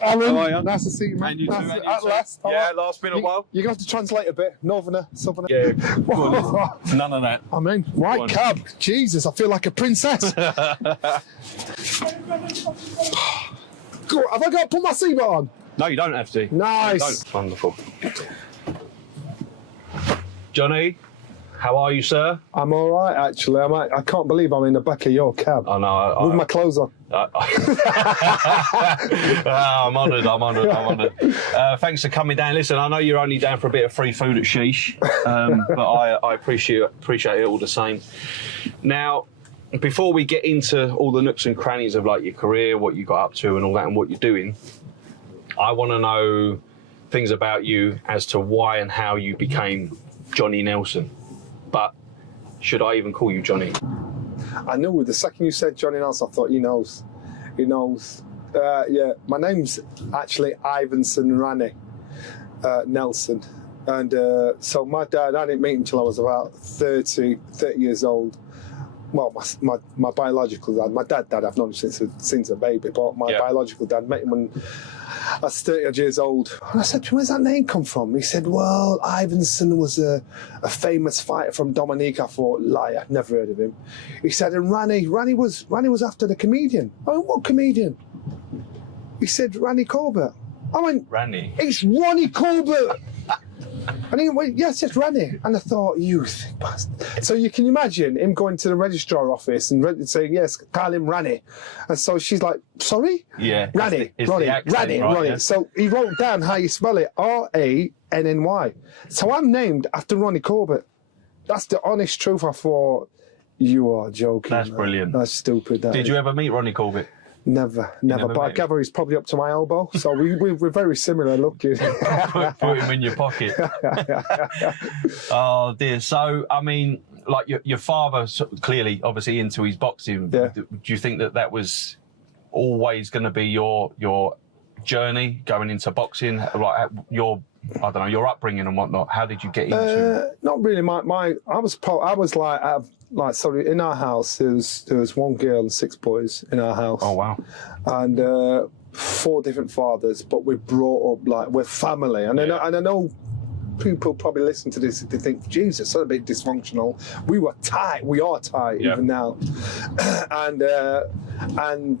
Alan, nice to see you, man. And you too, Nice and to- you at too. last. Yeah, last been a while. You're going to have to translate a bit. Northerner, southerner. Yeah, go on, none of that. I mean, white cab. Jesus, I feel like a princess. Go, have I got to put my seatbelt on? No, you don't have to. Nice. No, don't. Wonderful. Johnny, how are you, sir? I'm all right, actually. I can't believe I'm in the back of your cab. I know. With my clothes on. I'm honoured. Thanks for coming down. Listen, I know you're only down for a bit of free food at Sheesh, but I appreciate it all the same. Now, before we get into all the nooks and crannies of like your career, what you got up to and all that and what you're doing, I want to know things about you as to why and how you became Johnny Nelson. But should I even call you Johnny? I knew the second you said Johnny Nelson, I thought he knows. He knows. Yeah, my name's actually Ivanson Rani Nelson. And so my dad, I didn't meet him until I was about 30 years old. Well, my biological dad, my dad, I've known him since a baby, but my biological dad met him when I was 30 years old. And I said to him, where's that name come from? He said, well, Ivanson was a famous fighter from Dominica. I thought, liar, never heard of him. He said, and Rani was after the comedian. I went, what comedian? He said, Rani Corbett. I went, Rani? It's Ronnie Corbett. And he went, yes, it's Rani. And I thought, you think bastard. So you can imagine him going to the registrar office and saying, yes, call him Rani. And so she's like, sorry? Yeah. Rani. Rani. Right, yeah. So he wrote down how you spell it, R-A-N-N-Y. So I'm named after Ronnie Corbett. That's the honest truth. I thought, you are joking. That's man. Brilliant. That's stupid. Did you ever meet Ronnie Corbett? Never. But I gather he's probably up to my elbow. So we're very similar looking. Put him in your pocket. Oh dear. So I mean, like your father clearly, obviously into his boxing. Yeah. Do you think that was always going to be your journey going into boxing? Like your upbringing and whatnot. How did you get into? Not really. I was like sorry. In our house, there was one girl and 6 boys in our house. Oh wow. And 4 different fathers, but we brought up like we're family. And I know people probably listen to this, they think, Jesus, that's a bit dysfunctional. We were tight. We are tight even now. And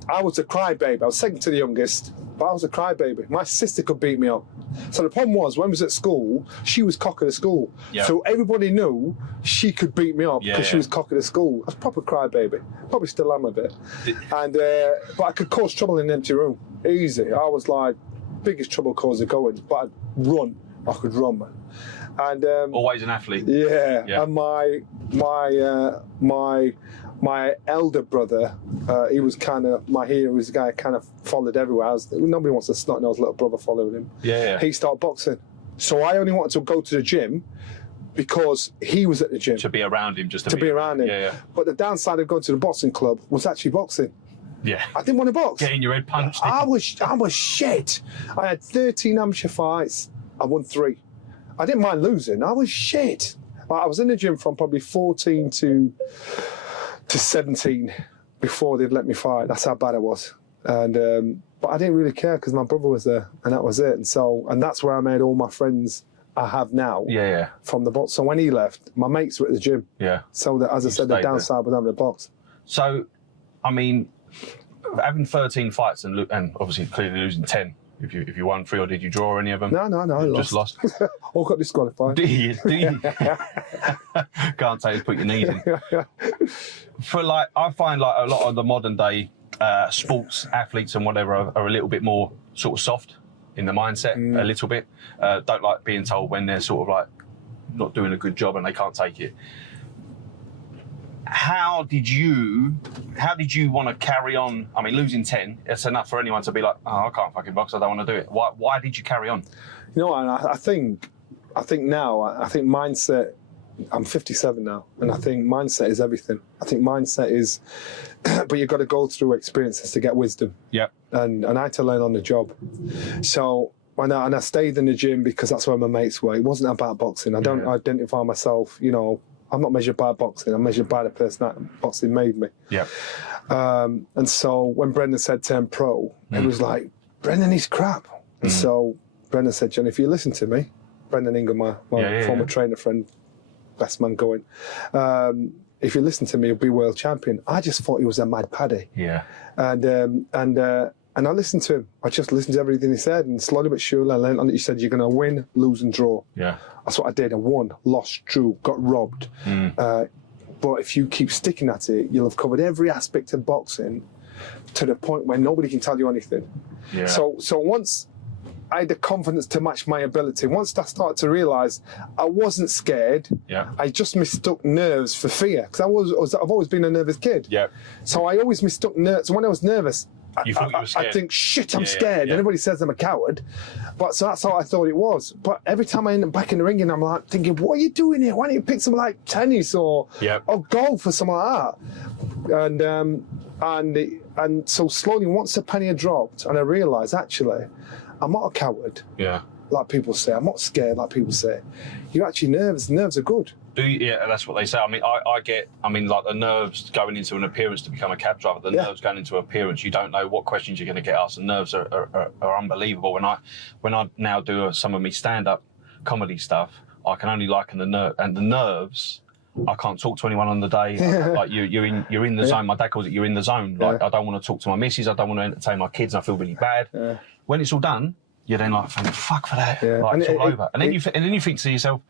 I was a crybaby. I was second to the youngest, but I was a crybaby. My sister could beat me up. So the problem was, when I was at school, she was cock of the school. Yep. So everybody knew she could beat me up because she was cock of the school. I was a proper crybaby. Probably still am a bit. And but I could cause trouble in an empty room. Easy. I was like, biggest trouble causer going, but I'd run. I could run, man. And always an athlete. Yeah. And my elder brother, he was kind of my hero. He was the guy I kind of followed everywhere. Nobody wants a snot-nosed little brother following him. Yeah. He started boxing, so I only wanted to go to the gym because he was at the gym. To be around him, just to be around him. Yeah. But the downside of going to the boxing club was actually boxing. Yeah. I didn't want to box. Getting your head punched. I was shit. I had 13 amateur fights. I won 3. I didn't mind losing. I was shit. I was in the gym from probably 14 to 17 before they'd let me fight. That's how bad I was. And but I didn't really care because my brother was there, and that was it. And that's where I made all my friends I have now. Yeah. From the box. So when he left, my mates were at the gym. Yeah. So that, as I said, the downside was having a box. So, I mean, having 13 fights and obviously clearly losing 10. If you won 3, or did you draw any of them? No, I just lost. All got disqualified. Do you? Can't say put your knees in. For like, I find like a lot of the modern day sports athletes and whatever are a little bit more sort of soft in the mindset, a little bit. Don't like being told when they're sort of like not doing a good job and they can't take it. How did you want to carry on? I mean, losing 10, it's enough for anyone to be like, oh, I can't fucking box, I don't want to do it. Why did you carry on? You know, and I think mindset, I'm 57 now, and I think mindset is everything. I think mindset is, but you've got to go through experiences to get wisdom. Yeah. And I had to learn on the job. So, and I stayed in the gym because that's where my mates were. It wasn't about boxing. I don't identify myself, you know, I'm not measured by boxing. I'm measured by the person that boxing made me. Yeah. And so when Brendan said turn pro, it was like, Brendan, he's crap. And so Brendan said, John, if you listen to me, Brendan Ingle, my former trainer friend, best man going, if you listen to me, you'll be world champion. I just thought he was a mad paddy. Yeah. And I listened to him. I just listened to everything he said, and slowly but surely I learned on it. He said, you're going to win, lose and draw. Yeah. That's what I did. I won, lost, drew, got robbed. But if you keep sticking at it, you'll have covered every aspect of boxing to the point where nobody can tell you anything. Yeah. So once I had the confidence to match my ability, once I started to realise I wasn't scared, I just mistook nerves for fear. Because I've always been a nervous kid. Yeah. So I always mistook nerves. So when I was nervous, You thought you were scared? I think, shit, I'm scared. And everybody says I'm a coward. But so that's how I thought it was. But every time I end up back in the ring, and I'm like thinking, what are you doing here? Why don't you pick something like tennis or golf or something like that? And so slowly, once the penny had dropped, and I realised, actually, I'm not a coward. Yeah. Like people say. I'm not scared, like people say. You're actually nervous. Nerves are good. Yeah, that's what they say. I mean, like the nerves going into an appearance to become a cab driver, the nerves going into an appearance, you don't know what questions you're going to get asked. The nerves are unbelievable. When I now do some of me stand-up comedy stuff, I can only liken the nerves. I can't talk to anyone on the day. Like you're in the zone. My dad calls it you're in the zone. Like I don't want to talk to my missus. I don't want to entertain my kids. And I feel really bad. When it's all done, you're then like, thank fuck for that. Like, it's all over. And then you think to yourself,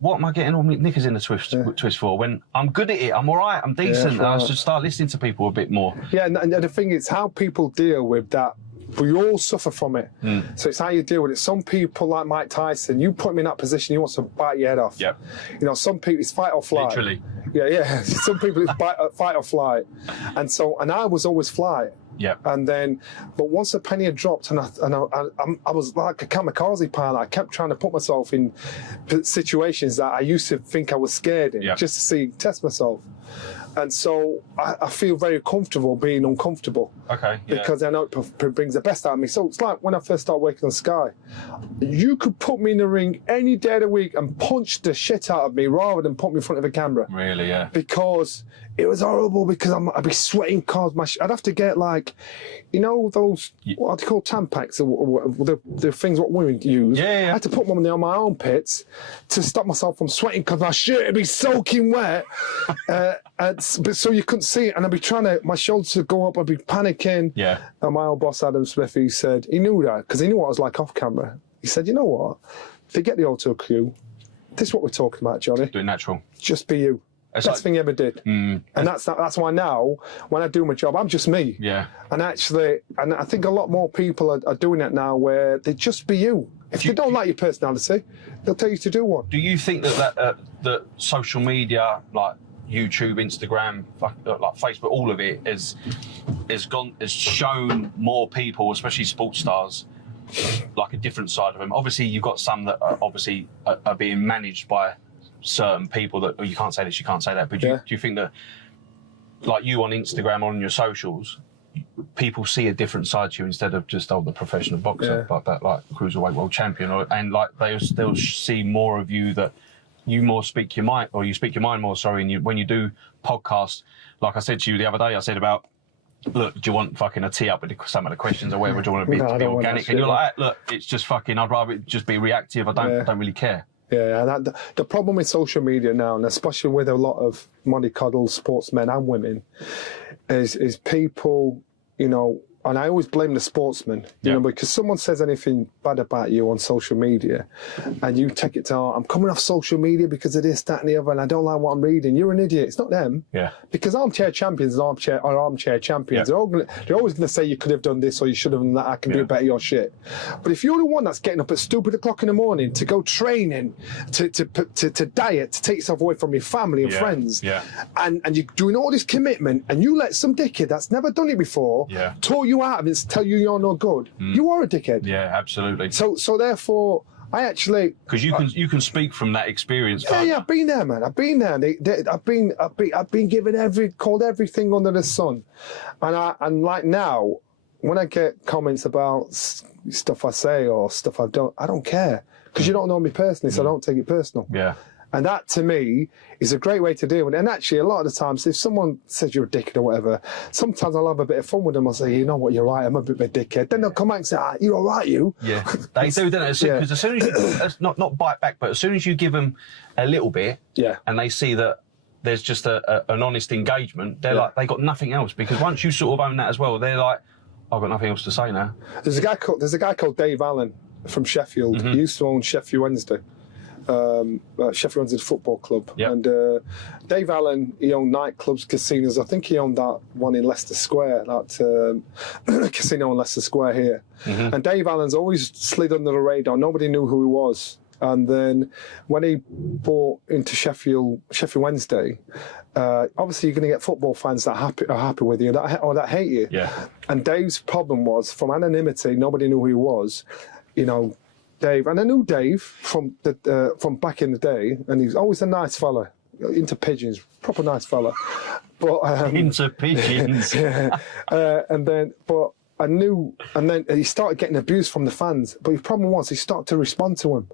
what am I getting all my knickers in the twist for? When I'm good at it, I'm all right, I'm decent. I should start listening to people a bit more. Yeah, and the thing is how people deal with that. We all suffer from it. So it's how you deal with it. Some people, like Mike Tyson, you put him in that position, he wants to bite your head off. Yeah. You know, some people, it's fight or flight. Literally. Yeah. Some people, it's fight or flight. And I was always flight. Yeah. And then, but once the penny had dropped, and I was like a kamikaze pilot. I kept trying to put myself in situations that I used to think I was scared in, just to test myself. And so I feel very comfortable being uncomfortable. Okay. Yeah. Because I know it brings the best out of me. So it's like when I first started working on Sky, you could put me in the ring any day of the week and punch the shit out of me rather than put me in front of a camera. Really, yeah. Because it was horrible, because I'd be sweating cars. I'd have to get like, you know, those, what are they called, Tampax, or the things what women use. Yeah. I had to put them on my armpits to stop myself from sweating because my shirt would be soaking wet. But so you couldn't see it, and I'd be trying to, my shoulders would go up, I'd be panicking. Yeah. And my old boss, Adam Smith, he said, he knew that, because he knew what I was like off camera. He said, you know what? Forget the auto cue. This is what we're talking about, Johnny. Do it natural. Just be you. Best thing he ever did. And that's why now, when I do my job, I'm just me. Yeah. And actually, and I think a lot more people are doing it now, where they just be you. If you don't like your personality, they'll tell you to do one. Do you think that social media, like YouTube, Instagram, like Facebook, all of it has shown more people, especially sports stars, like a different side of them? Obviously, you've got some that are being managed by certain people that, you can't say this, you can't say that, but do you think that, like you on Instagram or on your socials, people see a different side to you instead of just the professional boxer, like that, like Cruiserweight world champion, and like they'll see more of you, that you more speak your mind, or you speak your mind more, sorry, and when you do podcasts, like I said to you the other day, I said about, look, do you want fucking a tee up with some of the questions or whatever, do you want it to be organic? And you're like, look, it's just fucking, I'd rather it just be reactive, I don't really care. Yeah, the problem with social media now, and especially with a lot of mollycoddle sportsmen and women, is people, you know, and I always blame the sportsman, you know, because someone says anything bad about you on social media, and you take it to heart. I'm coming off social media because of this, that, and the other, and I don't like what I'm reading. You're an idiot. It's not them. Yeah. Because armchair champions are armchair champions. They're always going to say you could have done this or you should have done that. I can do better your shit. But if you're the one that's getting up at stupid o'clock in the morning to go training, to diet, to take yourself away from your family and friends, and you're doing all this commitment, and you let some dickhead that's never done it before taught you out of it and tell you you're no good, you are a dickhead. Yeah, absolutely. So therefore, I actually, because you can speak from that experience. I've been there, man. I've been there. I've been given called everything under the sun, and like now, when I get comments about stuff I say or stuff I've done, I don't care, because you don't know me personally, so I don't take it personal. Yeah. And that, to me, is a great way to deal with it. And actually, a lot of the times, if someone says you're a dickhead or whatever, sometimes I'll have a bit of fun with them. I'll say, you know what, you're right, I'm a bit of a dickhead. Then they'll come back and say, you're all right, you. Yeah, they do, don't they? Because as soon as you, not bite back, but as soon as you give them a little bit, and they see that there's just an honest engagement, they're like, they got nothing else. Because once you sort of own that as well, they're like, I've got nothing else to say now. There's a guy called Dave Allen from Sheffield. He used to own Sheffield Wednesday. Sheffield Wednesday Football Club, and Dave Allen, he owned nightclubs, casinos. I think he owned that one in Leicester Square, that casino in Leicester Square here. And Dave Allen's always slid under the radar. Nobody knew who he was. And then when he bought into Sheffield Wednesday, obviously you're going to get football fans that are happy with you that hate you. Yeah. And Dave's problem was, from anonymity, nobody knew who he was. You know, Dave, and I knew Dave from back in the day, and he's always a nice fella, into pigeons, proper nice fella. But into pigeons. But I knew, and then he started getting abused from the fans. But his problem was he started to respond to him.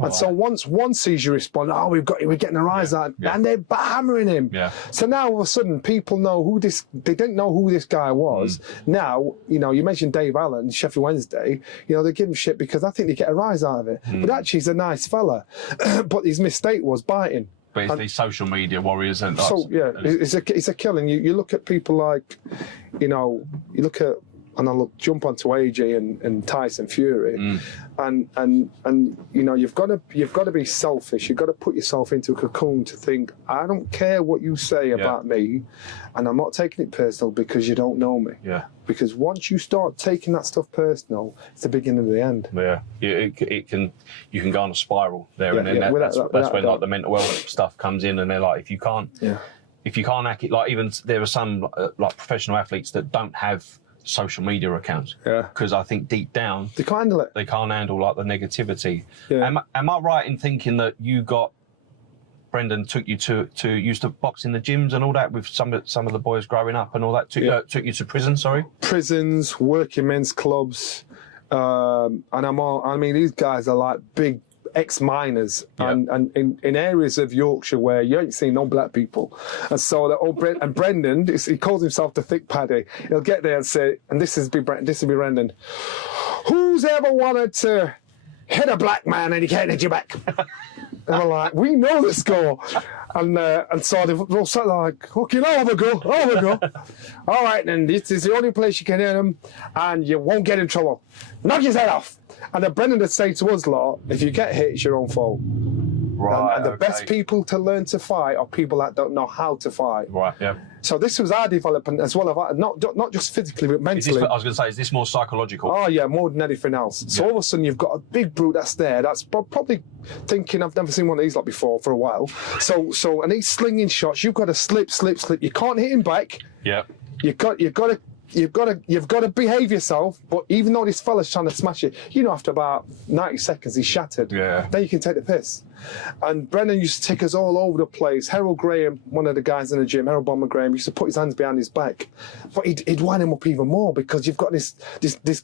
And so once one sees you respond, we're getting a rise out, and they're hammering him. Yeah. So now all of a sudden people know who they didn't know who this guy was. Now, you know, you mentioned Dave Allen, Sheffield Wednesday, you know, they give him shit because I think they get a rise out of it. But actually he's a nice fella. But his mistake was biting. But it's these social media warriors and it's a killing. You look at people like, you know, you look at, and I'll jump onto AJ and Tyson Fury, and you know, you've got to be selfish. You've got to put yourself into a cocoon to think, I don't care what you say about me, and I'm not taking it personal because you don't know me. Yeah. Because once you start taking that stuff personal, it's the beginning of the end. Yeah. You can go on a spiral there, and then that's when like the mental health stuff comes in, and they're like, if you can't act it, like even there are some like professional athletes that don't have social media accounts, because I think deep down they can't handle it. They can't handle like the negativity. Am I right in thinking that Brendan took you to used to box in the gyms and all that with some of the boys growing up and all that? Took you to prison? Sorry, prisons, working men's clubs, and I mean these guys are like big ex-miners, and in areas of Yorkshire where you ain't seen no black people, and so and Brendan, he calls himself the thick paddy. He'll get there and say, and this will be Brendan, who's ever wanted to hit a black man and he can't hit you back? And we're like, we know the score. And so they'll say like, okay, I'll have a go. All right, then this is the only place you can hit him and you won't get in trouble. Knock his head off. And then Brendan would say to us lot, if you get hit, it's your own fault. Right. And the best people to learn to fight are people that don't know how to fight. Right, yeah. So this was our development as well, not just physically, but mentally. I was going to say, is this more psychological? Oh, yeah, more than anything else. So all of a sudden, you've got a big brute that's there, that's probably thinking, I've never seen one of these like before for a while. So and he's slinging shots. You've got to slip. You can't hit him back. Yeah. You've got to behave yourself. But even though this fella's trying to smash it, you know, after about 90 seconds, he's shattered. Yeah. Then you can take the piss. And Brendan used to take us all over the place. Harold Graham, one of the guys in the gym, Harold Bomber Graham, used to put his hands behind his back. But he'd wind him up even more because you've got this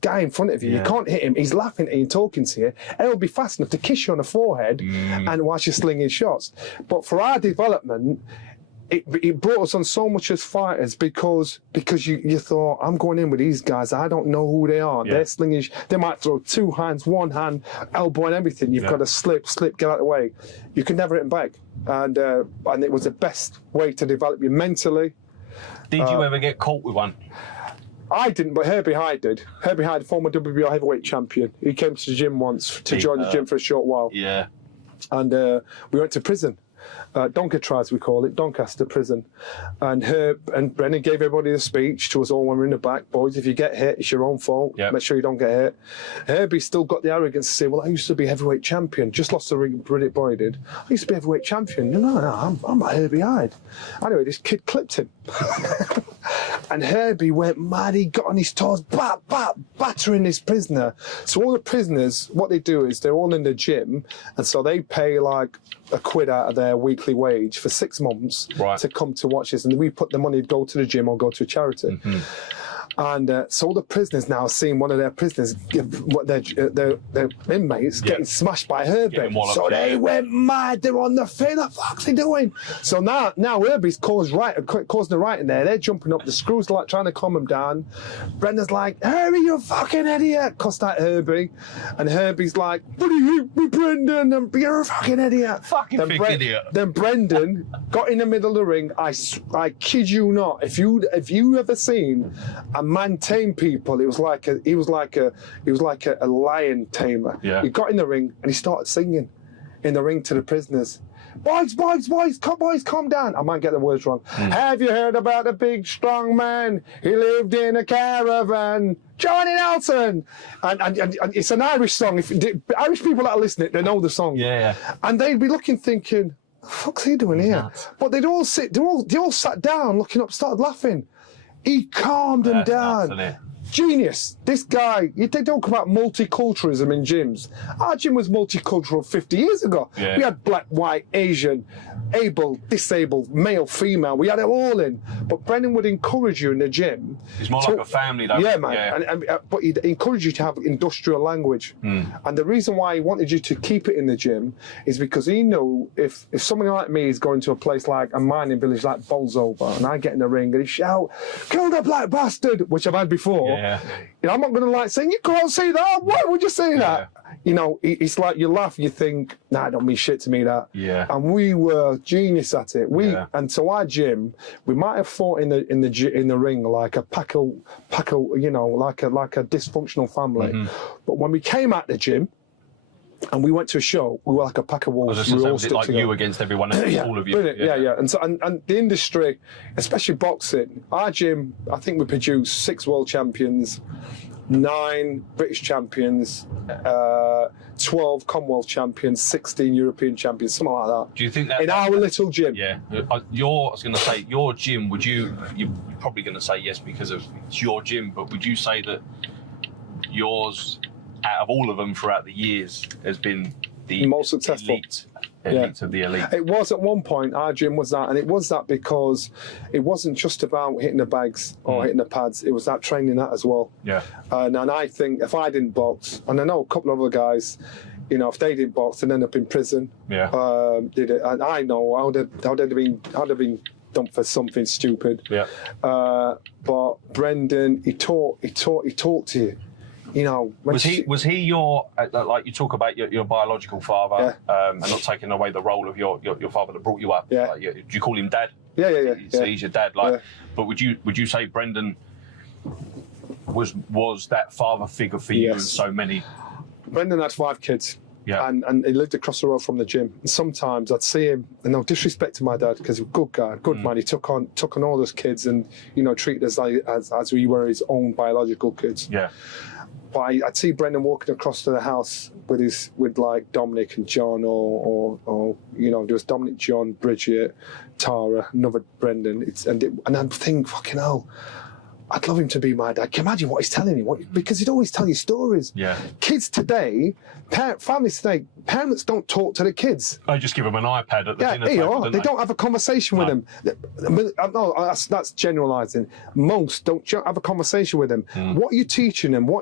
guy in front of you. Yeah. You can't hit him. He's laughing at you and talking to you. And it'll be fast enough to kiss you on the forehead and whilst you're slinging shots. But for our development, it brought us on so much as fighters because you thought, I'm going in with these guys, I don't know who they are. They're slinging, they might throw two hands, one hand, elbow and everything. You've got to slip, get out of the way. You can never hit them back. And it was the best way to develop you mentally. Did you ever get caught with one? I didn't, but Herbie Hyde did. Herbie Hyde, former WBO heavyweight champion. He came to the gym once to join the gym for a short while. Yeah. And we went to prison. Doncaster, we call it, Doncaster prison. And Brendan gave everybody the speech to us all when we were in the back. Boys, if you get hit, it's your own fault. Yep. Make sure you don't get hit. Herbie still got the arrogance to say, well, I used to be heavyweight champion. Just lost the ring, Brilliant Boy did. I used to be heavyweight champion. No, I'm a Herbie Hyde. Anyway, this kid clipped him. And Herbie went mad. He got on his toes, battering this prisoner. So all the prisoners, what they do is they're all in the gym, and so they pay like £1 out of their weekly wage for 6 months to come to watch this, and we put the money to go to the gym or go to a charity. And so all the prisoners now seeing one of their prisoners, their inmates, getting smashed by Herbie. So they went mad. They're on the fin. What the fuck's he doing? So now Herbie's causing the right in there. They're jumping up. The screws like trying to calm him down. Brendan's like, Herbie, you fucking idiot. Cussed out Herbie. And Herbie's like, what do you hit me, Brendan? You're a fucking idiot. Fucking idiot. Then Brendan got in the middle of the ring. I kid you not. If you ever seen a man tame people, he was like a lion tamer. Yeah. He got in the ring and he started singing in the ring to the prisoners. Boys, calm down. I might get the words wrong. Have you heard about the big strong man? He lived in a caravan. Johnny Nelson. And it's an Irish song. If Irish people that are listening, they know the song. Yeah. And they'd be looking, thinking, what the fuck's he doing here? But they all sat down, looking up, started laughing. He calmed them down. Genius. This guy, they talk about multiculturalism in gyms. Our gym was multicultural 50 years ago. Yeah. We had black, white, Asian, able, disabled, male, female. We had it all in. But Brendan would encourage you in the gym. It's more like a family, though. Yeah, man. But he'd encourage you to have industrial language. And the reason why he wanted you to keep it in the gym is because he knew if somebody like me is going to a place like a mining village like Bolsover, and I get in the ring and he shout, kill the black bastard, which I've had before. Yeah. You know, I'm not going to saying, you can't say that. Why would you say that? You know, it's like you laugh, you think, nah, it don't mean shit to me, that. Yeah. And we were genius at it. And so our gym, we might have fought in the ring like a pack of you know, like a dysfunctional family. But when we came at the gym and we went to a show, we were like a pack of wolves. We were all stuck like together. You against everyone else, all of you. Brilliant. Yeah. And so and the industry, especially boxing, our gym, I think we produced 6 world champions, 9 British champions, 12 Commonwealth champions, 16 European champions, something like that. Do you think that in our little gym? Yeah. I was going to say, your gym, you're probably going to say yes because it's your gym, but would you say that yours, out of all of them throughout the years, has been the most successful? Elite of the elite. It was at one point, our gym was that, and it was that because it wasn't just about hitting the bags or hitting the pads, it was that training that as well. Yeah. And I think if I didn't box, and I know a couple of other guys, you know, if they didn't box, they'd end up in prison. Yeah. Did it, and I know I would have been dumped for something stupid. Yeah. But Brendan, he talked to you. You know, was he your, like you talk about your biological father, and not taking away the role of your father that brought you up? Yeah. Like, do you call him dad? Yeah. So he's your dad, like. Yeah. But would you say Brendan was that father figure for you? And so many. Brendan had 5 kids. Yeah. And he lived across the road from the gym. And sometimes I'd see him, and no disrespect to my dad, because he was a good guy, good man. He took on all those kids and, you know, treated us as we were his own biological kids. Yeah. But I'd see Brendan walking across to the house with like Dominic and John, or you know, there was Dominic, John, Bridget, Tara, another Brendan. And I'd think, fucking hell, I'd love him to be my dad. Can you imagine what he's telling me? Because he'd always tell you stories. Yeah. Kids today, families today, parents don't talk to the kids. They just give them an iPad at the dinner table. They don't have a conversation with them. No, that's generalising. Most don't have a conversation with them. What are you teaching them? How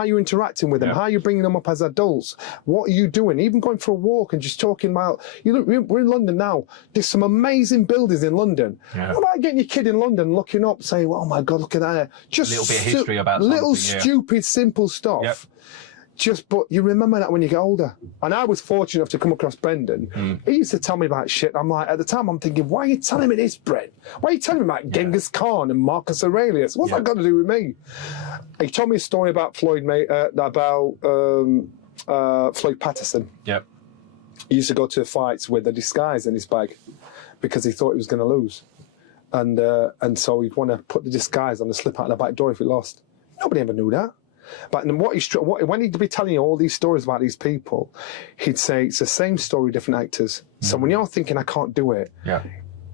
are you interacting with them? How are you bringing them up as adults? What are you doing? Even going for a walk and just talking about. We're in London now. There's some amazing buildings in London. Yeah. What about getting your kid in London looking up, saying, "Oh my God, look at that!" Just a little bit of history about little stupid, simple stuff. Yep. But you remember that when you get older. And I was fortunate enough to come across Brendan. He used to tell me about shit. I'm like, at the time, I'm thinking, why are you telling me this, Brent? Why are you telling me about Genghis Khan and Marcus Aurelius? What's that got to do with me? He told me a story about Floyd Patterson. Yep. He used to go to fights with a disguise in his bag because he thought he was going to lose. And so he'd want to put the disguise on and slip out the back door if he lost. Nobody ever knew that. But when he'd be telling you all these stories about these people, he'd say it's the same story, different actors. So when you're thinking, I can't do it,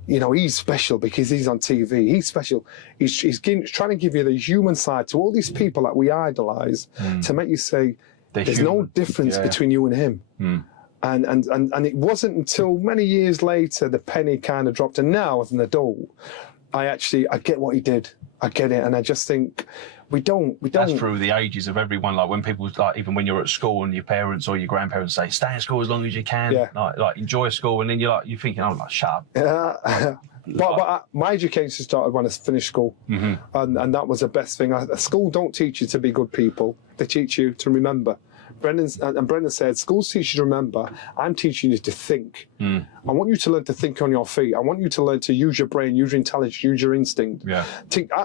you know, he's special because he's on TV. He's special. He's trying to give you the human side to all these people that we idolise to make you say, there's no difference between you and him. And it wasn't until many years later the penny kind of dropped. And now, as an adult, I get what he did. I get it, and I just think we don't. That's through the ages of everyone. Like when people, like even when you're at school and your parents or your grandparents say, "Stay in school as long as you can." Yeah. Like enjoy school, and then you're thinking, "Oh, like shut up." But my education started when I finished school, and that was the best thing. School don't teach you to be good people; they teach you to remember. Brendan said, schools teach you to remember. I'm teaching you to think. I want you to learn to think on your feet. I want you to learn to use your brain, use your intelligence, use your instinct. Yeah.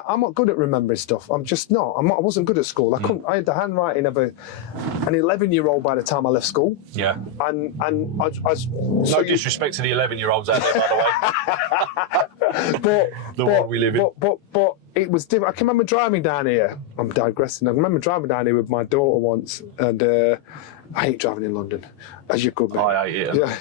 I'm not good at remembering stuff. I'm just not. I wasn't good at school. I had the handwriting of an 11-year-old by the time I left school. Yeah. And no disrespect to the 11-year-olds out there, by the way. The world we live in. But it was different. I can remember driving down here. I'm digressing. I remember driving down here with my daughter once, and I hate driving in London, as you could, mate. I hate it. Yeah.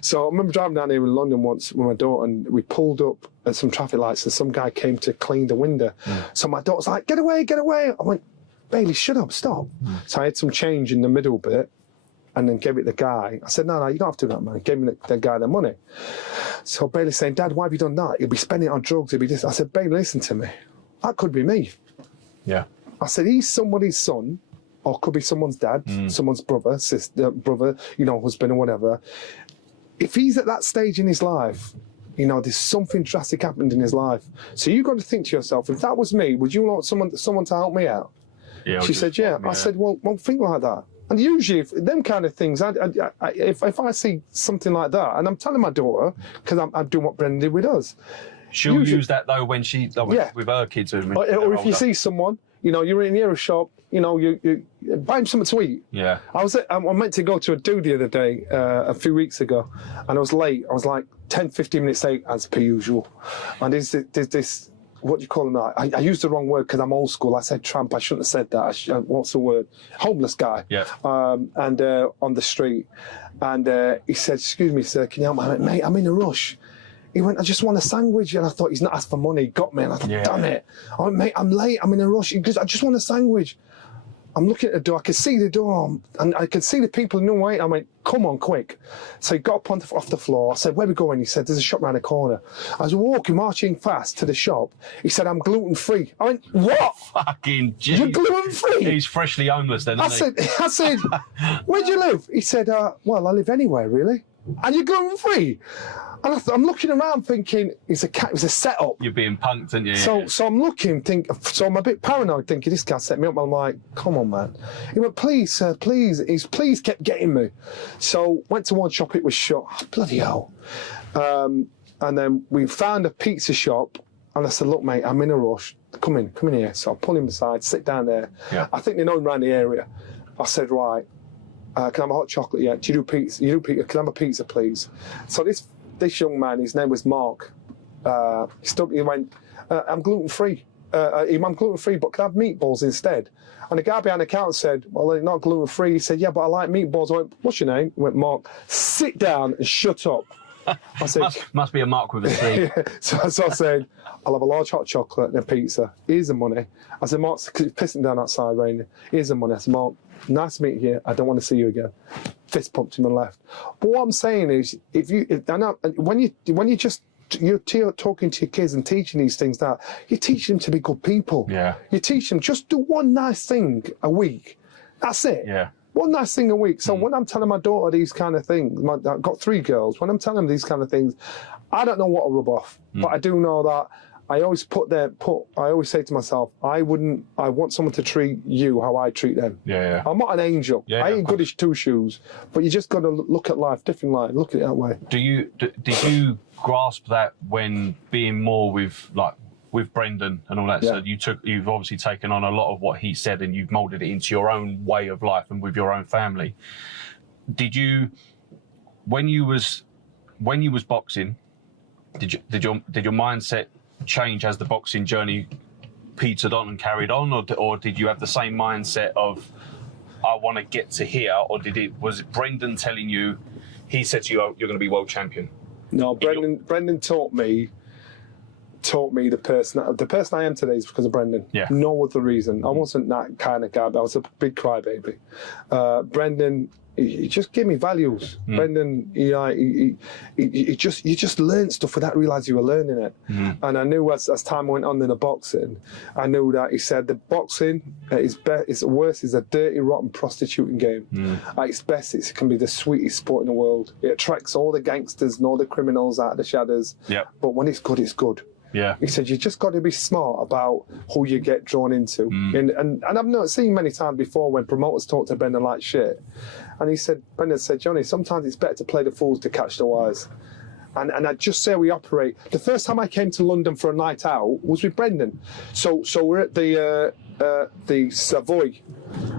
So I remember driving down here in London once with my daughter, and we pulled up at some traffic lights, and some guy came to clean the window. So my daughter's like, "Get away, get away!" I went, "Bailey, shut up, stop." So I had some change in the middle bit, and then gave it the guy. I said, no, you don't have to do that, man. Gave me the guy the money. So Bailey's saying, "Dad, why have you done that? You'll be spending it on drugs. He'll be this." I said, "Bailey, listen to me. That could be me." Yeah. I said, he's somebody's son, or could be someone's dad, someone's brother, sister, husband or whatever. If he's at that stage in his life, there's something drastic happened in his life. So you've got to think to yourself, if that was me, would you want someone to help me out? Yeah. She said, yeah. I said, well, think like that. And usually, if them kind of things, if I see something like that, and I'm telling my daughter, because I'm doing what Brendan did with us. She'll use that though when with her kids. Or if you see someone, you're in a shop, you buy them something to eat. Yeah. I meant to go to a do the other day, a few weeks ago, and I was late. I was like 10, 15 minutes late, as per usual. And there's this, what do you call him now? I used the wrong word because I'm old school. I said tramp. I shouldn't have said that. What's the word? Homeless guy. Yeah. And on the street. And he said, "Excuse me, sir, can you help me?" I went, "Mate, I'm in a rush." He went, "I just want a sandwich." And I thought, he's not asked for money. He got me. And I thought, damn it. I went, "Mate, I'm late. I'm in a rush." He goes, "I just want a sandwich." I'm looking at the door. I could see the door. And I could see the people in the way. I went, "Come on, quick." So he got up off the floor. I said, "Where are we going?" He said, "There's a shop around the corner." I was marching fast to the shop. He said, "I'm gluten-free." I went, "What? Fucking G. You're gluten-free?" He's freshly homeless then, isn't he? I said, "Where do you live?" He said, "Well, I live anywhere, really." "And you're gluten-free?" And I'm looking around thinking, it was a setup. You're being punked, aren't you? So I'm looking, so I'm a bit paranoid, thinking this guy set me up. I'm like, "Come on, man." He went, "Please, sir, please." His please kept getting me. So went to one shop, it was shut. Oh, bloody hell. And then we found a pizza shop, and I said, "Look, mate, I'm in a rush. Come in here." So I pull him aside, sit down there. Yeah. I think they know him around the area. I said, "Right, can I have a hot chocolate yet? Do you do pizza? You do pizza? Can I have a pizza, please?" So this young man, his name was Mark, he went, "I'm gluten-free. I'm gluten-free, but can I have meatballs instead?" And the guy behind the counter said, "Well, they're not gluten-free." He said, "Yeah, but I like meatballs." I went, "What's your name?" He went, "Mark." "Sit down and shut up." I said, must be a Mark with a C. So I said, "I'll have a large hot chocolate and a pizza. Here's the money." I said, "Mark," because it's pissing down outside raining. "Here's the money." I said, "Mark, nice to meet you. I don't want to see you again." Fist pumped him and left. But what I'm saying is, when you're talking to your kids and teaching these things, that you teach them to be good people. Yeah. You teach them, just do one nice thing a week. That's it. Yeah. One nice thing a week. So when I'm telling my daughter these kind of things, I've got 3 girls. When I'm telling them these kind of things, I don't know what to rub off, but I do know that. I always I always say to myself, I want someone to treat you how I treat them. Yeah. I'm not an angel. I ain't good as 2 shoes, but you just got to look at life different. Look at it that way. Did you grasp that when being more with Brendan and all that? Yeah. So you've obviously taken on a lot of what he said and you've moulded it into your own way of life and with your own family. Did you, when you was boxing, did your mindset change as the boxing journey petered on and carried on, or did you have the same mindset of, I want to get to here, or was it Brendan telling you, he said to you, "Oh, you're going to be world champion"? No, Brendan taught me taught me the person I am today is because of Brendan. Yeah. No other reason. I wasn't that kind of guy, but I was a big crybaby. Brendan, he just gave me values. Brendan, you just learned stuff without realising you were learning it. And I knew as time went on in the boxing, I knew that he said the boxing is worse is a dirty, rotten, prostituting game. At its best, it can be the sweetest sport in the world. It attracts all the gangsters and all the criminals out of the shadows. Yep. But when it's good, it's good. Yeah. He said, you just got to be smart about who you get drawn into. And I've not seen many times before when promoters talk to Brendan like shit. And Brendan said, Johnny, sometimes it's better to play the fools to catch the wise. And I just say we operate. The first time I came to London for a night out was with Brendan. So we're at the Savoy,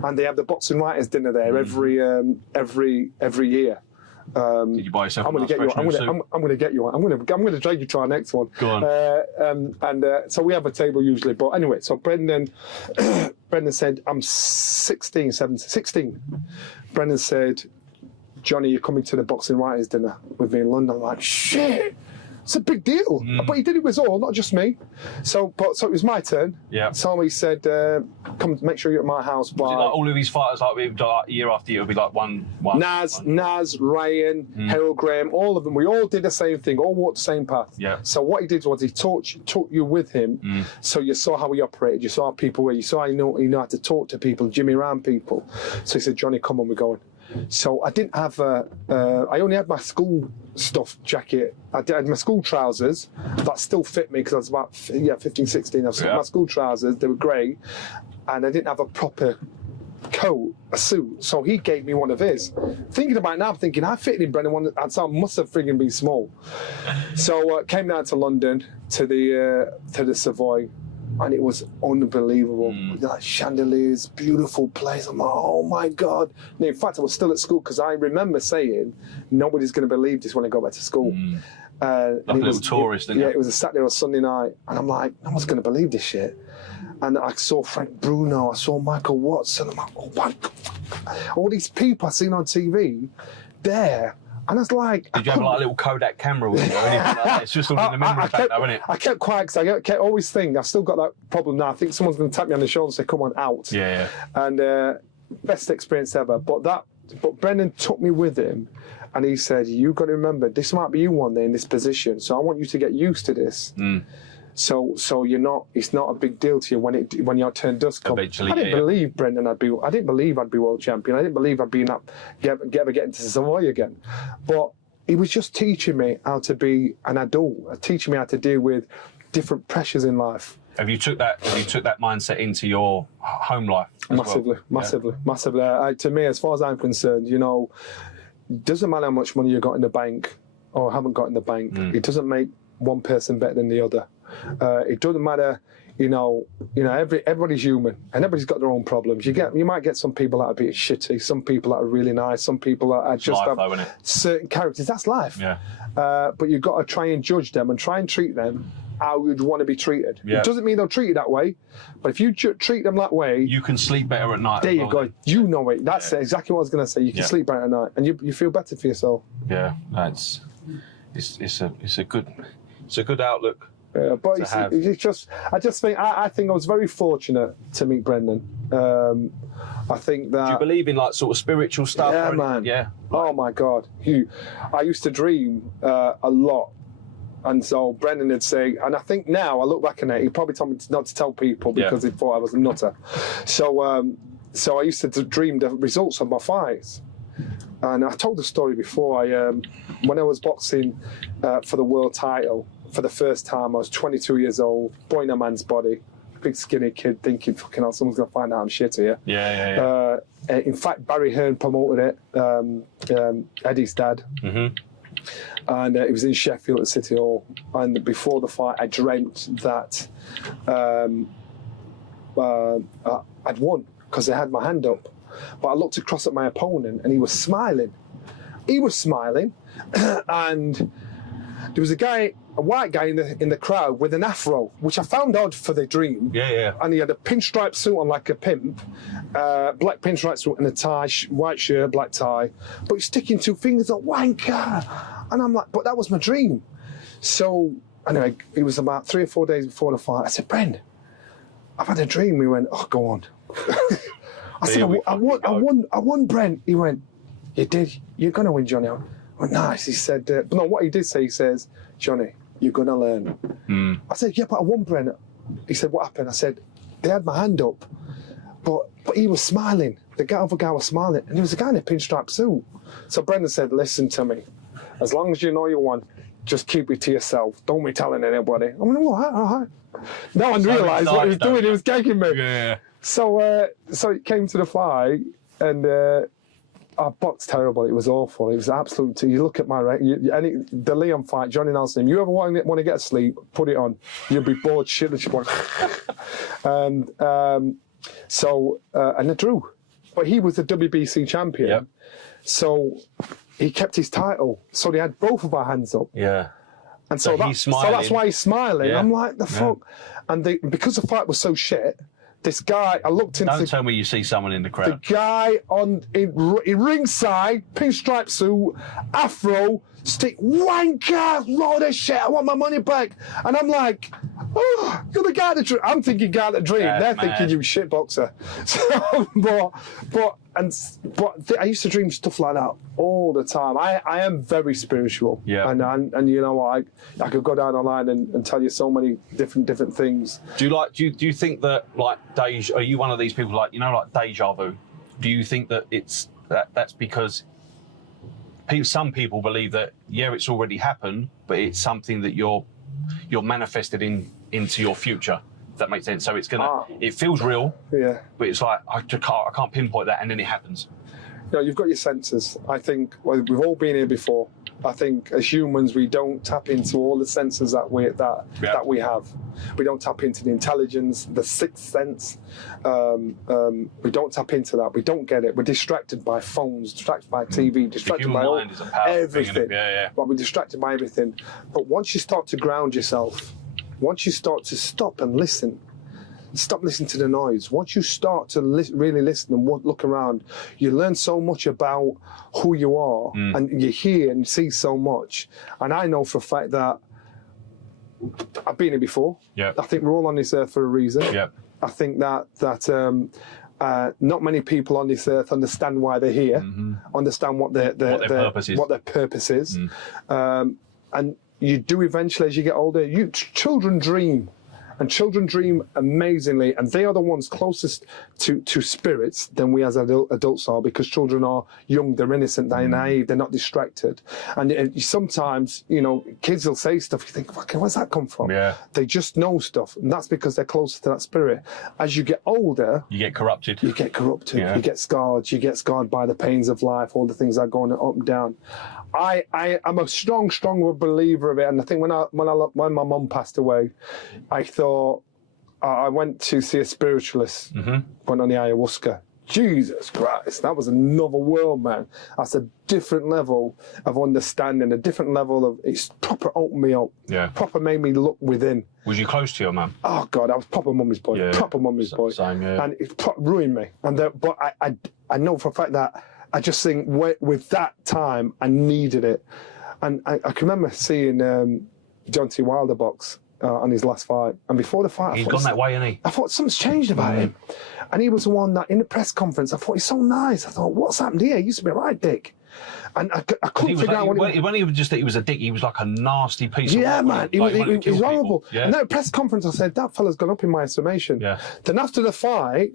and they have the boxing writers dinner there every year. Did you buy yourself? I'm going to get you. I'm going to get you. I'm going to drag you to our next one. Go on. So we have a table usually. But anyway, so Brendan said, I'm 16. Brendan said, Johnny, you're coming to the boxing writers dinner with me in London. I'm like, shit. It's a big deal. But he did it with us all, not just me. So it was my turn. Yeah. So he said, come make sure you're at my house. Was it like all of these fighters, like year after year, it would be like one. Naz, Ryan, Harold Graham, all of them. We all did the same thing, all walked the same path. Yeah. So what he did was he took you with him. So you saw how he operated. You saw people where you saw he knew how to talk to people, jimmy around people. So he said, Johnny, come on, we're going. So I didn't have I only had my school stuff jacket. I had my school trousers that still fit me because I was about 15, 16. I was my school trousers, they were grey, and I didn't have a proper coat, a suit. So he gave me one of his. Thinking about it now, I'm thinking I fitted in Brendan one, so I must have frigging been small. So came down to London to the Savoy. And it was unbelievable. Like chandeliers, beautiful place. I'm like, oh my God. And in fact, I was still at school because I remember saying, nobody's going to believe this when I go back to school. Like a little tourist, didn't it? Yeah, it was a Saturday or Sunday night. And I'm like, no one's going to believe this shit. And I saw Frank Bruno, I saw Michael Watson. I'm like, oh my God. All these people I've seen on TV, there. And I was like... Did you have like a little Kodak camera with you or anything like that? It's just all in the memory bank though, isn't it? I kept quiet because I kept always thinking, I've still got that problem now. I think someone's going to tap me on the shoulder and say, come on, out. Yeah. And best experience ever. But Brendan took me with him and he said, you've got to remember, this might be you one day in this position. So I want you to get used to this. So it's not a big deal to you when your turn does come. Eventually, I didn't believe Brendan I didn't believe I'd be world champion. I didn't believe I'd be ever get into Savoy again. But he was just teaching me how to be an adult, teaching me how to deal with different pressures in life. Have you took that mindset into your home life? Massively. To me, as far as I'm concerned, it doesn't matter how much money you got in the bank or haven't got in the bank. It doesn't make one person better than the other. It doesn't matter, everybody's human and everybody's got their own problems. You might get some people that are a bit shitty, some people that are really nice, some people that are just have certain characters. That's life. Yeah. But you've got to try and judge them and try and treat them how you'd want to be treated. Yeah. It doesn't mean they'll treat you that way, but if you treat them that way, you can sleep better at night. There you go. You know it. That's exactly what I was going to say. You can sleep better at night, and you feel better for yourself. Yeah, it's a good outlook. But I think I was very fortunate to meet Brendan. I think that. Do you believe in like sort of spiritual stuff? Yeah, man. Yeah. Oh my God. I used to dream a lot. And so Brendan would say, and I think now I look back on it, he probably told me not to tell people because he thought I was a nutter. So I used to dream the results of my fights. And I told the story before. When I was boxing for the world title for the first time, I was 22 years old, boy in a man's body, big skinny kid, thinking, fucking hell, someone's going to find out I'm shit here. Yeah. In fact, Barry Hearn promoted it, Eddie's dad. And it was in Sheffield at City Hall. And before the fight, I dreamt that I'd won because I had my hand up. But I looked across at my opponent and he was smiling. And there was a white guy in the crowd with an afro, which I found odd for the dream. Yeah. And he had a pinstripe suit on like a pimp, black pinstripe suit and a tie, white shirt, black tie. But he's sticking two fingers up, wanker. And I'm like, but that was my dream. So anyway, it was about 3 or 4 days before the fight. I said, Bren, I've had a dream. He went, oh, go on. I said, I won, Brent. He went, you did? You're going to win, Johnny. I went, nice. He said, but no, what he did say, he says, Johnny, you're going to learn. I said, yeah, but I won, Brent. He said, what happened? I said, they had my hand up, but he was smiling. The other guy was smiling, and there was a guy in a pinstripe suit. So Brendan said, listen to me. As long as you know you won, just keep it to yourself. Don't be telling anybody. I went, all right. No one realised what he was doing. He was gagging me. Yeah. So it came to the fight, and I boxed terrible. It was awful. It was absolute. You look at my the Leon fight, Johnny Nelson. You ever want to get asleep? Put it on. You'll be bored shitless. And I drew, but he was the WBC champion. Yep. So he kept his title. So they had both of our hands up. Yeah. And so that's why he's smiling. Yeah. I'm like, the fuck. And because the fight was so shit, this guy, I looked into... Don't tell me you see someone in the crowd. The guy in ringside, pinstripe suit, afro, stick, wanker, load of shit, I want my money back. And I'm like, oh, you're the guy of the dream. I'm thinking guy of the dream. They're thinking you shit boxer. So, but I used to dream stuff like that all the time. I am very spiritual. Yeah. And you know what, I could go down online and tell you so many different things. Do you think that, like, are you one of these people, like, you know, like deja vu? Do you think that that's because some people believe that, yeah, it's already happened, but it's something that you're manifested into your future? If that makes sense. So it's it feels real. Yeah. But it's like I can't pinpoint that, and then it happens. You know, you've got your senses. I think we've all been here before. I think as humans, we don't tap into all the senses that we have. We don't tap into the intelligence, the sixth sense. We don't tap into that. We don't get it. We're distracted by phones, distracted by TV, distracted by everything. But we're distracted by everything. But once you start to ground yourself, once you start to stop and listen, stop listening to the noise. Once you start to really listen and look around, you learn so much about who you are, and you hear and see so much. And I know for a fact that I've been here before. Yep. I think we're all on this earth for a reason. Yep. I think that not many people on this earth understand why they're here, understand what their purpose is. And you do eventually as you get older. Children dream. And children dream amazingly, and they are the ones closest to spirits than we as adults are, because children are young, they're innocent, they're naive, they're not distracted. And sometimes, you know, kids will say stuff, you think, fucking, where's that come from? Yeah. They just know stuff, and that's because they're closer to that spirit. As you get older... You get corrupted. You get scarred by the pains of life, all the things that are going up and down. I'm a strong believer of it, and I think when my mum passed away, I thought, I went to see a spiritualist, went on the ayahuasca. Jesus Christ, that was another world, man. That's a different level of understanding, a different level of, it's proper opened me up, proper made me look within. Was you close to your mum? Oh God, I was proper mummy's boy, proper mummy's boy. Same, yeah. And it ruined me. And but I know for a fact that I just think with that time, I needed it. And I can remember seeing John T. Wilder box on his last fight. And before the fight... He's gone that way, hasn't he? I thought something's changed about him. And he was the one that, in the press conference, I thought, he's so nice. I thought, what's happened here? He used to be a right dick. And I couldn't figure out what he wasn't even just that he was a dick, he was like a nasty piece of work. Yeah, man, he was horrible. Yeah. And at the press conference, I said, that fella's gone up in my estimation. Yeah. Then after the fight,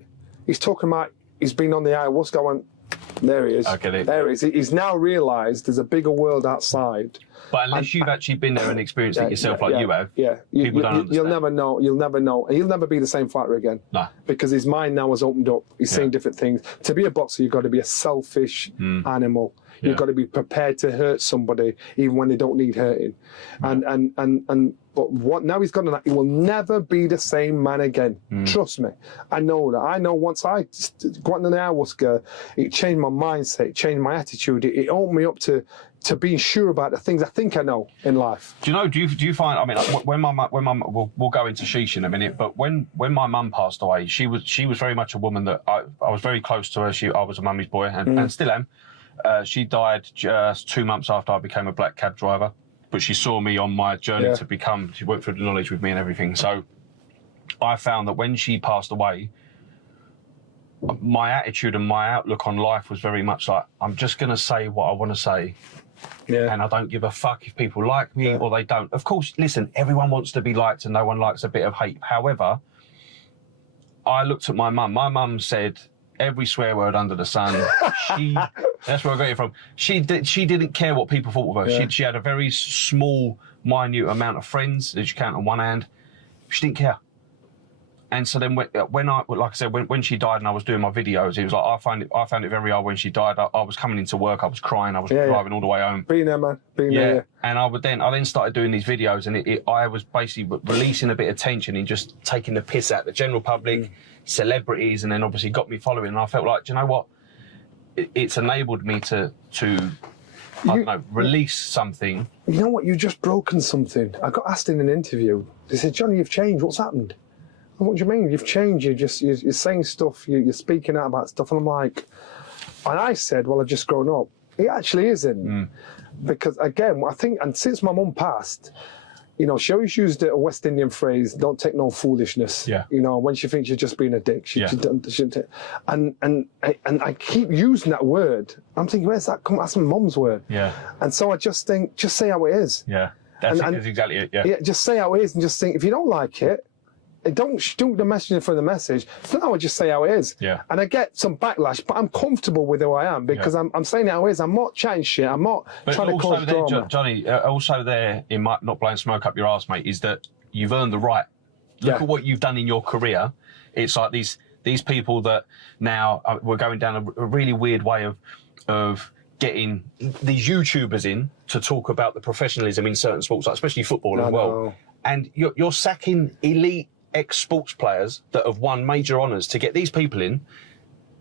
he's talking about, he's been on the ayahuasca. I went, there he is. I get it. There he is. He's now realised there's a bigger world outside. But unless you've actually been there and experienced it yourself, like you have, people don't understand. You'll never know. You'll never know. And he'll never be the same fighter again. No. Because his mind now has opened up. He's seen different things. To be a boxer, you've got to be a selfish animal. You've got to be prepared to hurt somebody, even when they don't need hurting. But what now he's gone on that, he will never be the same man again. Trust me. I know that. I know once I got into the ayahuasca, it changed my mindset, it changed my attitude. It opened me up to being sure about the things I think I know in life. Do you know? Do you find? I mean, when my mum, we'll go into Sheesh in a minute. But when my mum passed away, she was very much a woman that I was very close to her. I was a mummy's boy and still am. She died just 2 months after I became a black cab driver. but she saw me on my journey to become. She went through the knowledge with me and everything. So I found that when she passed away, my attitude and my outlook on life was very much like, I'm just going to say what I want to say. Yeah. And I don't give a fuck if people like me or they don't. Of course, listen, everyone wants to be liked and no one likes a bit of hate. However, I looked at my mum. My mum said every swear word under the sun. That's where I got it from. She didn't care what people thought of her. Yeah. She had a very small, minute amount of friends that you count on one hand. She didn't care. And so then when I, like I said, when she died and I was doing my videos, it was like, I found it very hard when she died. I was coming into work, I was crying, I was driving all the way home. Being there, man. Being there. And I then started doing these videos, and I was basically releasing a bit of tension and just taking the piss out of the general public, celebrities, and then obviously got me following. And I felt like, do you know what? It's enabled me to I don't know, release something. You know what? You've just broken something. I got asked in an interview. They said, Johnny, you've changed. What's happened? What do you mean? You've changed. You're saying stuff. You're speaking out about stuff. And I'm like, and I said, well, I've just grown up. It actually isn't. Because again, I think, and since my mum passed, you know, she always used a West Indian phrase, don't take no foolishness. Yeah. You know, when she thinks you're just being a dick, she shouldn't take. And I keep using that word. I'm thinking, where's that come? That's my mum's word. Yeah. And so I just think, just say how it is. Yeah. That's exactly it. Yeah. Yeah. Just say how it is, and just think, if you don't like it, don't shoot the messenger for the message. So I would just say how it is. Yeah. And I get some backlash, but I'm comfortable with who I am because I'm saying how it is. I'm not chatting shit. I'm not trying to cause drama. Johnny, also there in my not blowing smoke up your arse, mate, is that you've earned the right. Look at what you've done in your career. It's like these people that now we're going down a really weird way of getting these YouTubers in to talk about the professionalism in certain sports, like especially football as well. And you're sacking elite ex-sports players that have won major honours to get these people in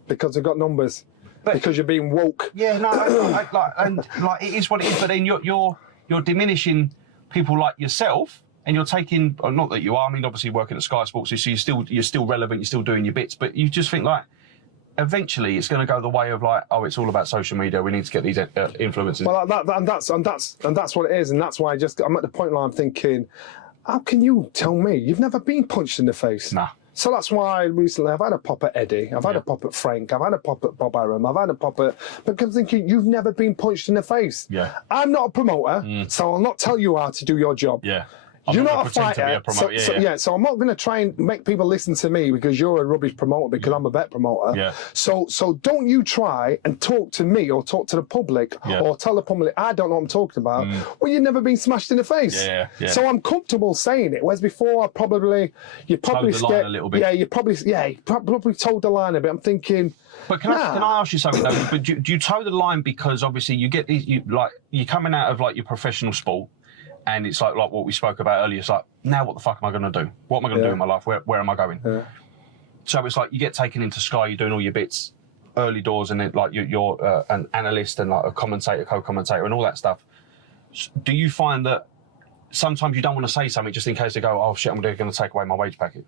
because they've got numbers. Because you're being woke. Yeah, no, it is what it is. But then you're diminishing people like yourself, and you're taking. Not that you are. I mean, obviously working at Sky Sports, so you're still relevant. You're still doing your bits. But you just think like, eventually, it's going to go the way of like, oh, it's all about social media. We need to get these influencers. Well, that's what it is, and that's why I'm at the point where I'm thinking, how can you tell me? You've never been punched in the face. Nah. So that's why recently I've had a pop at Eddie, I've had a pop at Frank, I've had a pop at Bob Arum, I've had a pop at... Because I'm thinking, you've never been punched in the face. Yeah. I'm not a promoter, so I'll not tell you how to do your job. Yeah. You're not a fighter, so I'm not going to try and make people listen to me because you're a rubbish promoter because I'm a bet promoter. Yeah. So don't you try and talk to me or talk to the public or tell the public I don't know what I'm talking about. Well, you've never been smashed in the face. Yeah. So I'm comfortable saying it. Whereas before, you probably toed the line a little bit. Yeah, you probably told the line a bit. I'm thinking. But can I ask you something though? But do you toe the line because obviously you get these you're coming out of like your professional sport. And it's like what we spoke about earlier. It's like, now what the fuck am I going to do? What am I going to do in my life? Where am I going? Yeah. So it's like you get taken into Sky, you're doing all your bits early doors, and then like you're an analyst and like a commentator, co-commentator, and all that stuff. Do you find that sometimes you don't want to say something just in case they go, oh shit, I'm going to take away my wage packet?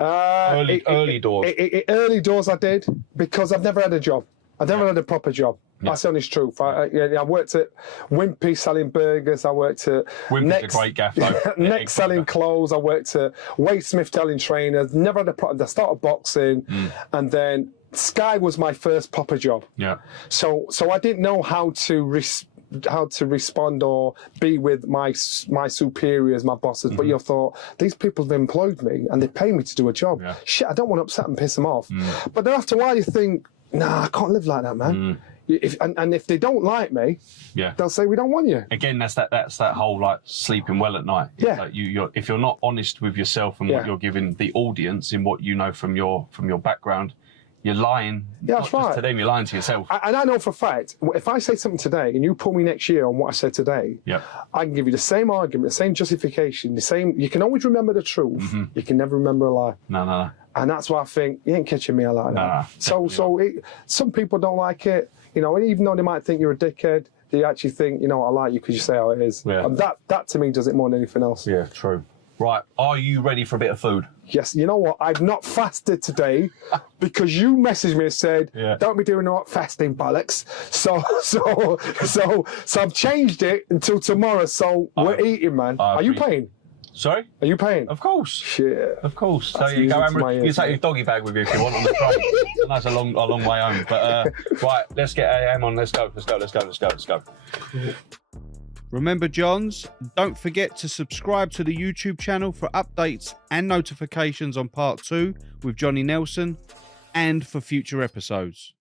Early doors. Early doors I did because I've never had a job. I've never had a proper job. That's the honest truth. I worked at Wimpy selling burgers. I worked at Wimpy's a great gaff, though. Next selling clothes. I worked at Wade Smith selling trainers. Never had a proper. I started boxing, and then Sky was my first proper job. Yeah. So I didn't know how to respond or be with my superiors, my bosses. But you thought, these people have employed me and they pay me to do a job. Yeah. Shit, I don't want to upset and piss them off. But then after a while, you think, nah, I can't live like that, man. If they don't like me, they'll say we don't want you. Again, that's that whole like sleeping well at night. Yeah. Like if you're not honest with yourself and what you're giving the audience in what you know from your background, you're lying. Yeah, that's right. To them, you're lying to yourself. And I know for a fact, if I say something today and you pull me next year on what I said today, I can give you the same argument, the same justification, the same. You can always remember the truth. You can never remember a lie. No. And that's why I think you ain't catching me like that. So some people don't like it, you know. And even though they might think you're a dickhead, they actually think, you know, I like you because you say how it is. Yeah. And that to me does it more than anything else. Yeah, true. Right, are you ready for a bit of food? Yes, you know what? I've not fasted today because you messaged me and said, don't be doing no fasting, bollocks. So I've changed it until tomorrow. So we're eating, man. Are you paying? Sorry? Are you paying? Of course. Shit. Of course. So That's you go music to my and you ears, take your doggy bag with you if you want on the train. And that's a long way home. But right, let's get AM on. Let's go. Remember, Johns, don't forget to subscribe to the YouTube channel for updates and notifications on part 2 with Johnny Nelson and for future episodes.